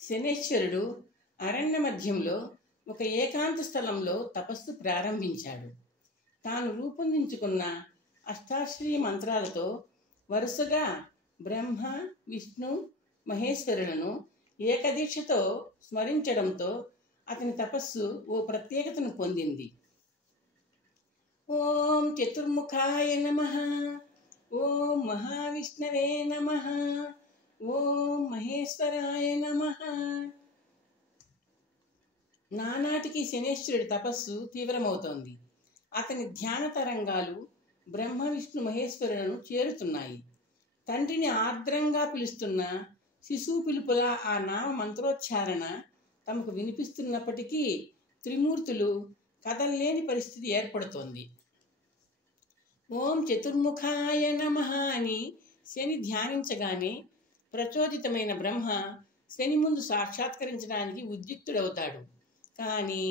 శనేశ్వరుడు అరణ్య మధ్యంలో ఒక ఏకాంత స్థలంలో తపస్సు ప్రారంభించాడు. తాను రూపొందించుకున్న అష్టాక్షరీ మంత్రాలతో వరుసగా బ్రహ్మ, విష్ణు, మహేశ్వరులను ఏకదీక్షతో స్మరించడంతో అతని తపస్సు ఓ ప్రత్యేకతను పొందింది. ఓం చతుర్ముఖాయ నమః, ఓం మహావిష్ణవే నమః, ఓం మహేశ్వరాయ నమః. నానాటికి శనేశ్వరుడి తపస్సు తీవ్రమవుతోంది. అతని ధ్యాన తరంగాలు బ్రహ్మ, విష్ణు, మహేశ్వరులను చేరుతున్నాయి. తండ్రిని ఆర్ద్రంగా పిలుస్తున్న శిశువు పిలుపులా ఆ నామ మంత్రోచ్చారణ తమకు వినిపిస్తున్నప్పటికీ త్రిమూర్తులు కదల్లేని పరిస్థితి ఏర్పడుతోంది. ఓం చతుర్ముఖాయ నమః అని శని ధ్యానించగానే ప్రచోదితమైన బ్రహ్మ శని ముందు సాక్షాత్కరించడానికి ఉద్యుక్తుడవుతాడు. కానీ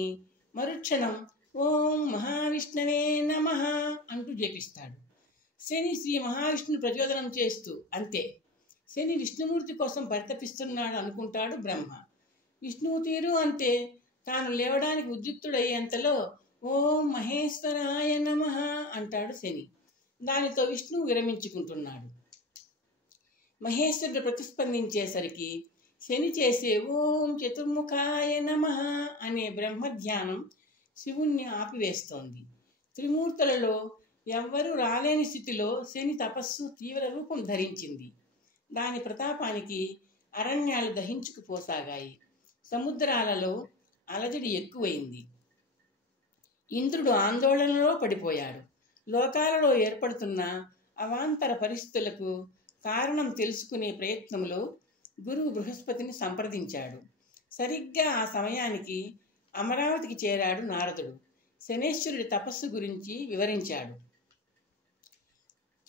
మరుక్షణం ఓం మహావిష్ణవే నమః అంటూ జపిస్తాడు. శని శ్రీ మహావిష్ణుని ప్రచోదనం చేస్తూ అంతే. శని విష్ణుమూర్తి కోసం పరితపిస్తున్నాడు అనుకుంటాడు బ్రహ్మ. విష్ణువు తీరు అంతే. తాను లేవడానికి ఉద్యుక్తుడయ్యేంతలో ఓం మహేశ్వరాయ నమః అంటాడు శని. దానితో విష్ణువు విరమించుకుంటున్నాడు. మహేశ్వరుడు ప్రతిస్పందించేసరికి శని చేసే ఓం చతుర్ముఖాయ నమః అనే బ్రహ్మధ్యానం శివుణ్ణి ఆపివేస్తోంది. త్రిమూర్తులలో ఎవ్వరూ రాలేని స్థితిలో శని తపస్సు తీవ్ర రూపం ధరించింది. దాని ప్రతాపానికి అరణ్యాలు దహించుకుపోసాగాయి. సముద్రాలలో అలజడి ఎక్కువైంది. ఇంద్రుడు ఆందోళనలో పడిపోయాడు. లోకాలలో ఏర్పడుతున్న అవాంతర పరిస్థితులకు కారణం తెలుసుకునే ప్రయత్నంలో గురువు బృహస్పతిని సంప్రదించాడు. సరిగ్గా ఆ సమయానికి అమరావతికి చేరాడు నారదుడు. శనేశ్వరుడి తపస్సు గురించి వివరించాడు.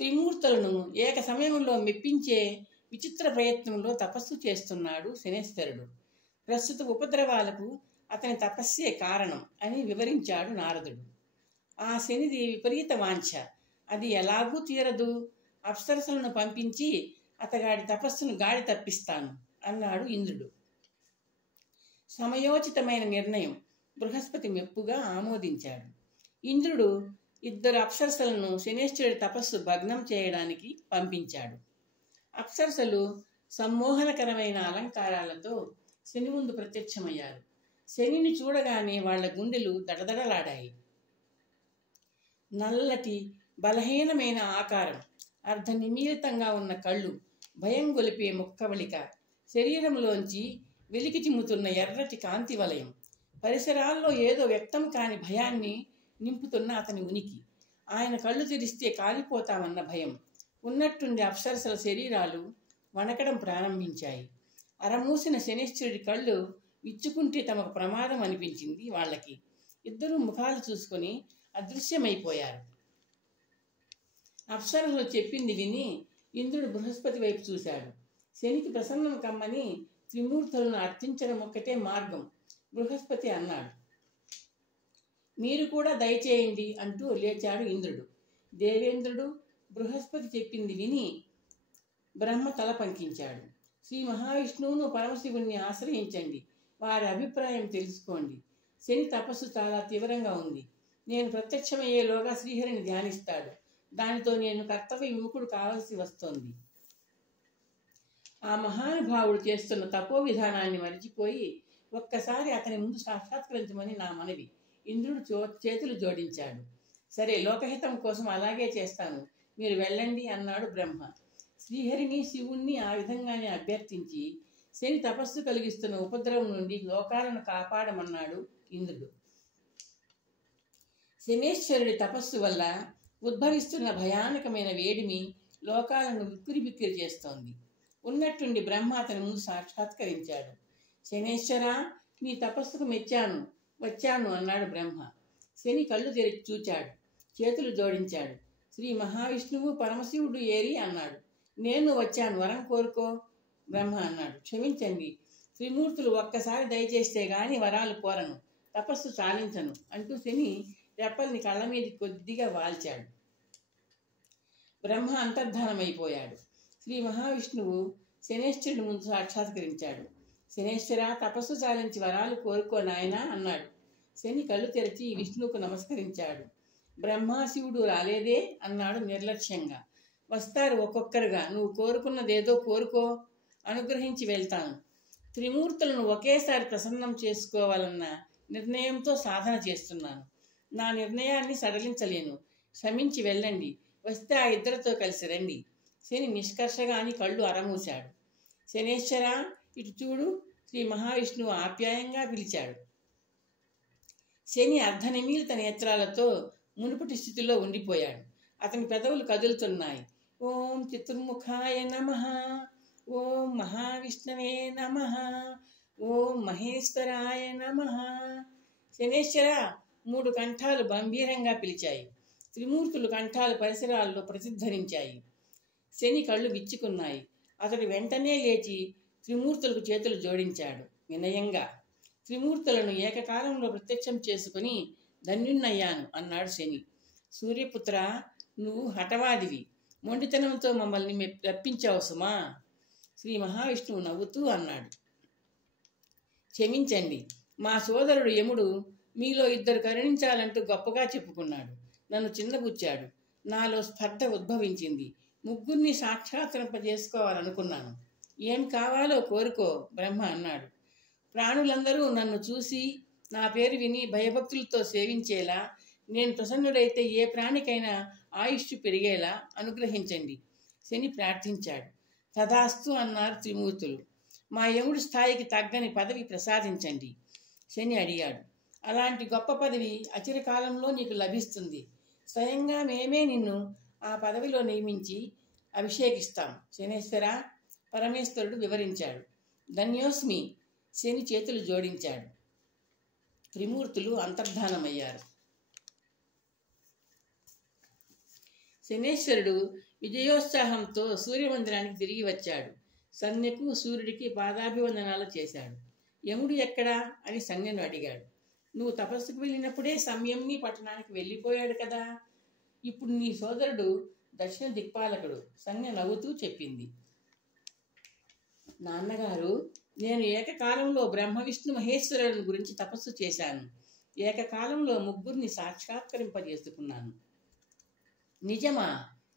త్రిమూర్తులను ఏక సమయంలో మెప్పించే విచిత్ర ప్రయత్నంలో తపస్సు చేస్తున్నాడు శనేశ్వరుడు. ప్రస్తుత ఉపద్రవాలకు అతని తపస్సే కారణం అని వివరించాడు నారదుడు. ఆ శనిది విపరీత వాంఛ. అది ఎలాగూ తీరదు. అప్సరసలను పంపించి అతగాడి తపస్సును గాడి తప్పిస్తాను అన్నాడు ఇంద్రుడు. సమయోచితమైన నిర్ణయం. బృహస్పతి మెప్పుగా ఆమోదించాడు. ఇంద్రుడు 2 అప్సరసలను శనేశ్వరుడి తపస్సు భగ్నం చేయడానికి పంపించాడు. అప్సరసలు సమ్మోహనకరమైన అలంకారాలతో శని ముందు ప్రత్యక్షమయ్యారు. శనిని చూడగానే వాళ్ల గుండెలు దడదడలాడాయి. నల్లటి బలహీనమైన ఆకారం, అర్ధనిమీలితంగా ఉన్న కళ్ళు, భయం గొలిపే ముక్కవళిక, శరీరంలోంచి వెలికి చిమ్ముతున్న ఎర్రటి కాంతి వలయం, పరిసరాల్లో ఏదో వ్యక్తం కాని భయాన్ని నింపుతున్న అతని ఉనికి. ఆయన కళ్ళు తెరిస్తే కాలిపోతామన్న భయం. ఉన్నట్టుండి అప్సరసల శరీరాలు వణకడం ప్రారంభించాయి. అరమూసిన శనేశ్వరుడి కళ్ళు విచ్చుకుంటే తమకు ప్రమాదం అనిపించింది వాళ్ళకి. ఇద్దరూ ముఖాలు చూసుకొని అదృశ్యమైపోయారు. అప్సరసలు చెప్పింది విని ఇంద్రుడు బృహస్పతి వైపు చూశాడు. శనికి ప్రసన్నం కమ్మని త్రిమూర్తులను అర్థించడం ఒక్కటే మార్గం. బృహస్పతి అన్నాడు. మీరు కూడా దయచేయండి అంటూ లేచాడు ఇంద్రుడు. దేవేంద్రుడు బృహస్పతి చెప్పింది విని బ్రహ్మ తల పంకించాడు. శ్రీ మహావిష్ణువును పరమశివుణ్ణి ఆశ్రయించండి. వారి అభిప్రాయం తెలుసుకోండి. శని తపస్సు చాలా తీవ్రంగా ఉంది. నేను ప్రత్యక్షమయ్యేలోగా శ్రీహరిని ధ్యానిస్తాడు. దానితో నేను కర్తవ్య విముఖుడు కావలసి వస్తోంది. ఆ మహానుభావుడు చేస్తున్న తపో విధానాన్ని మరిచిపోయి ఒక్కసారి అతని ముందు సాక్షాత్కరించమని నా మనవి. ఇంద్రుడు చేతులు జోడించాడు. సరే, లోకహితం కోసం అలాగే చేస్తాను. మీరు వెళ్ళండి అన్నాడు బ్రహ్మ. శ్రీహరిని, శివుణ్ణి ఆ విధంగానే అభ్యర్థించి శని తపస్సు కలిగిస్తున్న ఉపద్రవం నుండి లోకాలను కాపాడమన్నాడు ఇంద్రుడు. శనేశ్వరుడి తపస్సు వల్ల ఉద్భవిస్తున్న భయానకమైన వేడిమి లోకాలను బిక్కిరి చేస్తోంది. ఉన్నట్టుండి బ్రహ్మ అతని ముందు సాక్షాత్కరించాడు. శనేశ్వర, నీ తపస్సుకు వచ్చాను అన్నాడు బ్రహ్మ. శని కళ్ళు తెరిచి చూచాడు. చేతులు జోడించాడు. శ్రీ మహావిష్ణువు పరమశివుడు ఏరి అన్నాడు. నేను వచ్చాను, వరం కోరుకో బ్రహ్మ అన్నాడు. క్షమించండి, త్రిమూర్తులు ఒక్కసారి దయచేస్తే గాని వరాలు కోరను, తపస్సు చాలించను అంటూ శని రెప్పల్ని కళ్ళ మీద కొద్దిగా వాల్చాడు. బ్రహ్మ అంతర్ధానమైపోయాడు. శ్రీ మహావిష్ణువు శనేశ్వరుడి ముందు సాక్షాత్కరించాడు. శనేశ్వర, తపస్సు చాలించి వరాలు కోరుకో నాయనా అన్నాడు. శని కళ్ళు తెరిచి విష్ణువుకు నమస్కరించాడు. బ్రహ్మ, శివుడు రాలేదే అన్నాడు నిర్లక్ష్యంగా. వస్తారు ఒక్కొక్కరుగా, నువ్వు కోరుకున్నదేదో కోరుకో, అనుగ్రహించి వెళ్తాను. త్రిమూర్తులను ఒకేసారి ప్రసన్నం చేసుకోవాలన్న నిర్ణయంతో సాధన చేస్తున్నాను. నా నిర్ణయాన్ని సడలించలేను. క్షమించి వెళ్ళండి. వస్తే ఆ ఇద్దరితో కలిసి రండి. శని నిష్కర్షగా అని కళ్ళు అరమూశాడు. శనేశ్వర, ఇటు చూడు, శ్రీ మహావిష్ణువు ఆప్యాయంగా పిలిచాడు. శని అర్ధనిమీలిత నేత్రాలతో మునుపటి స్థితిలో ఉండిపోయాడు. అతని పెదవులు కదులుతున్నాయి. ఓం చతుర్ముఖాయ నమః, ఓం మహావిష్ణవే నమః, ఓం మహేశ్వరాయ నమః. శనేశ్వర, 3 కంఠాలు గంభీరంగా పిలిచాయి. త్రిమూర్తులు కంఠాలు పరిసరాల్లో ప్రతిధ్వనించాయి. శని కళ్ళు విచ్చుకున్నాయి. అతడు వెంటనే లేచి త్రిమూర్తులకు చేతులు జోడించాడు వినయంగా. త్రిమూర్తులను ఏకకాలంలో ప్రత్యక్షం చేసుకుని ధన్యున్నయ్యాను అన్నాడు శని. సూర్యపుత్ర, నువ్వు హఠవాదివి. మొండితనంతో మమ్మల్ని రప్పించావు సుమా. శ్రీ మహావిష్ణువు నవ్వుతూ అన్నాడు. క్షమించండి, మా సోదరుడు యముడు మీలో 2 కరుణించాలంటూ గొప్పగా చెప్పుకున్నాడు. నన్ను చిన్నబుచ్చాడు. నాలో స్పర్ధ ఉద్భవించింది. 3 సాక్షాత్కరింపజేసుకోవాలనుకున్నాను. ఏం కావాలో కోరుకో బ్రహ్మ అన్నాడు. ప్రాణులందరూ నన్ను చూసి నా పేరు విని భయభక్తులతో సేవించేలా, నేను ప్రసన్నుడైతే ఏ ప్రాణికైనా ఆయుష్షు పెరిగేలా అనుగ్రహించండి. శని ప్రార్థించాడు. తథాస్తు అన్నారు త్రిమూర్తులు. మా యముడి స్థాయికి తగ్గని పదవి ప్రసాదించండి. శని అడిగాడు. అలాంటి గొప్ప పదవి అచిరకాలంలో నీకు లభిస్తుంది. స్వయంగా మేమే నిన్ను ఆ పదవిలో నియమించి అభిషేకిస్తాం శనేశ్వర, పరమేశ్వరుడు వివరించాడు. ధన్యోస్మి. శని చేతులు జోడించాడు. త్రిమూర్తులు అంతర్ధానమయ్యారు. శనేశ్వరుడు విజయోత్సాహంతో సూర్యమందిరానికి తిరిగి వచ్చాడు. సంజ్ఞకు సూర్యుడికి పాదాభివందనాలు చేశాడు. యముడు ఎక్కడా అని సంజ్ఞను అడిగాడు. నువ్వు తపస్సుకు వెళ్ళినప్పుడే సంయమ్ని పట్టణానికి వెళ్ళిపోయాడు కదా. ఇప్పుడు నీ సోదరుడు దక్షిణ దిక్పాలకుడు, సంజ్ఞ నవ్వుతూ చెప్పింది. నాన్నగారు, నేను ఏకకాలంలో బ్రహ్మ విష్ణు మహేశ్వరుల గురించి తపస్సు చేశాను. ఏకకాలంలో 3 సాక్షాత్కరింపజేసుకున్నాను. నిజమా?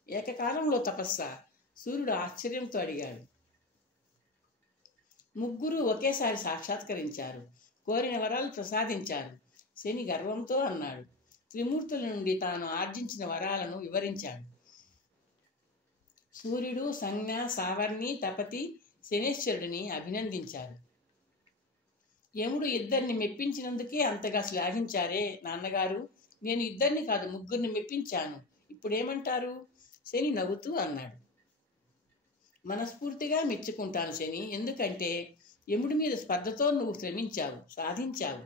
ఏకకాలంలో తపస్సా? సూర్యుడు ఆశ్చర్యంతో అడిగాడు. 3 ఒకేసారి సాక్షాత్కరించారు. కోరిన వరాలు ప్రసాదించారు. శని గర్వంతో అన్నాడు. త్రిమూర్తుల నుండి తాను ఆర్జించిన వరాలను వివరించాడు. సూర్యుడు, సంజ్ఞ, సావర్ణి, తపతి శనేశ్వరుడిని అభినందించారు. యముడు 2 మెప్పించినందుకే అంతగా శ్లాఘించారే నాన్నగారు. నేను 2 కాదు 3 మెప్పించాను. ఇప్పుడేమంటారు? శని నవ్వుతూ అన్నాడు. మనస్ఫూర్తిగా మెచ్చుకుంటాను శని. ఎందుకంటే యముడి మీద స్పర్ధతో నువ్వు శ్రమించావు, సాధించావు.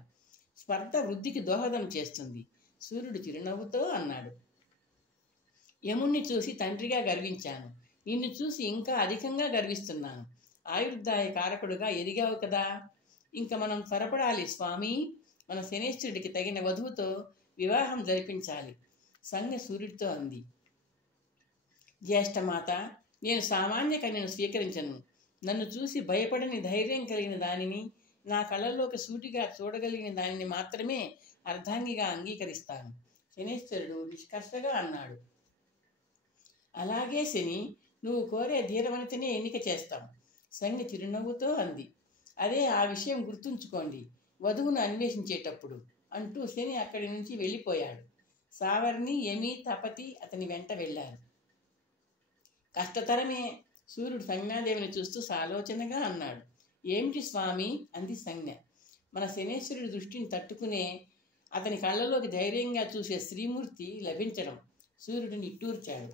స్పర్ధ వృద్ధికి దోహదం చేస్తుంది. సూర్యుడు చిరునవ్వుతో అన్నాడు. యముణ్ణి చూసి తండ్రిగా గర్వించాను. నిన్ను చూసి ఇంకా అధికంగా గర్విస్తున్నాను. ఆయుర్దాయ కారకుడుగా ఎదిగావు కదా. ఇంక మనం త్వరపడాలి స్వామి. మన శనేశ్వరుడికి తగిన వధువుతో వివాహం జరిపించాలి. సంజ్ఞ సూర్యుడితో అంది. జ్యేష్ఠమాత, నేను సామాన్య కన్యను స్వీకరించను. నన్ను చూసి భయపడని ధైర్యం కలిగిన దానిని, నా కళ్ళల్లోకి సూటిగా చూడగలిగిన దానిని మాత్రమే అర్ధాంగిగా అంగీకరిస్తాను. శనేశ్వరుడు నిష్కర్షగా అన్నాడు. అలాగే శని, నువ్వు కోరే ధీరవనితనే ఎన్నిక చేస్తాం. సంజ్ఞ చిరునవ్వుతో అంది. అదే ఆ విషయం గుర్తుంచుకోండి వధువును అన్వేషించేటప్పుడు అంటూ శని అక్కడి నుంచి వెళ్ళిపోయాడు. సావర్ణి, యమి, తపతి అతని వెంట వెళ్ళారు. కష్టతరమే. సూర్యుడు సంజ్ఞాదేవిని చూస్తూ సాలోచనగా అన్నాడు. ఏమిటి స్వామి అంది సంజ్ఞ. మన శనేశ్వరుడి దృష్టిని తట్టుకునే, అతని కళ్ళలోకి ధైర్యంగా చూసే స్త్రీమూర్తి లభించడం. సూర్యుడు నిట్టూర్చాడు.